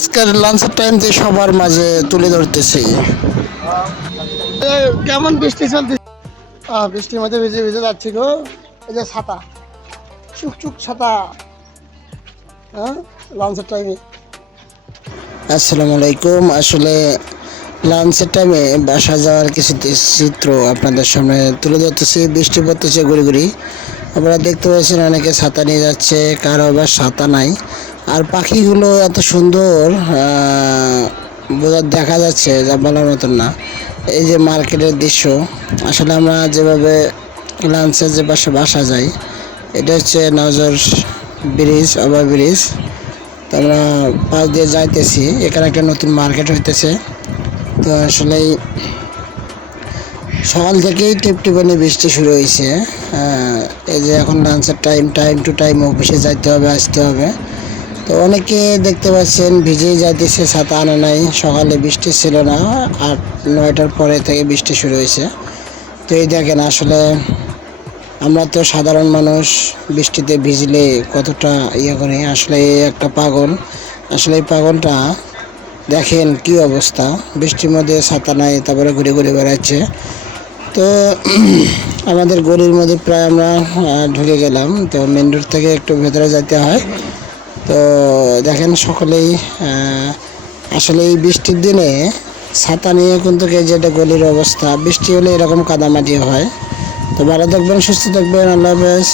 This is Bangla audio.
আজকের লাঞ্চের টাইম দিয়ে সবার মাঝে তুলে ধরতেছি। কেমন বৃষ্টি আহ, বৃষ্টির মধ্যে ভিজে ভিজে যাচ্ছি গো। এই যে ছাতা। চুক চুক ছাতা। হ্যাঁ? লাঞ্চের টাইমে আসসালামু আলাইকুম। আসলে লাঞ্চের টাইমে বাসা যাওয়ার কিছু চিত্র আপনাদের সামনে তুলে ধরতেছি। বৃষ্টি পড়তেছে গুড়ি গুড়ি। আপনারা দেখতে পাচ্ছেন অনেকে ছাতা নিয়ে যাচ্ছে কারও আবার ছাতা নাই। আর পাখিগুলো এত সুন্দর বোঝা দেখা যাচ্ছে যা বলার মতন না। এই যে মার্কেটের দৃশ্য, আসলে আমরা যেভাবে লাঞ্চের যে পাশে বাসা যাই, এটা হচ্ছে নজর ব্রিজ ওভার ব্রিজ তো আমরা পাশ দিয়ে যাইতেছি, এখানে একটা নতুন মার্কেট হইতেছে। তো আসলে সকাল থেকেই টিপটিপানি বৃষ্টি শুরু হয়েছে এই যে এখন লাঞ্চের টাইম টাইম টু টাইম অফিসে যাইতে হবে, আসতে হবে। তো অনেকে দেখতে পাচ্ছেন, ভিজেই যাইতেছে, ছাতা আনা নাই। সকালে বৃষ্টি ছিল না আট নয়টার পরে থেকে বৃষ্টি শুরু হয়েছে। তো এই দেখেন, আসলে আমরা তো সাধারণ মানুষ, বৃষ্টিতে ভিজলে কতটা ইয়ে করি। আসলে একটা পাগল। আসলে এই পাগলটা, দেখেন কি অবস্থা। বৃষ্টির মধ্যে ছাতা নাই, তারপরে ঘুরে ঘুরে বেড়াচ্ছে। তো আমাদের গলির মধ্যে প্রায় আমরা ঢুকে গেলাম। তো মেন রোড থেকে একটু ভেতরে যেতে হয়। তো দেখেন সকলেই আসলে এই বৃষ্টির দিনে ছাতা নিয়ে কিন্তু যেটা গলির অবস্থা, বৃষ্টি হলে এরকম কাদামাটি হয়। তো ভালো থাকবেন, সুস্থ থাকবেন, আল্লাহ হাফেজ।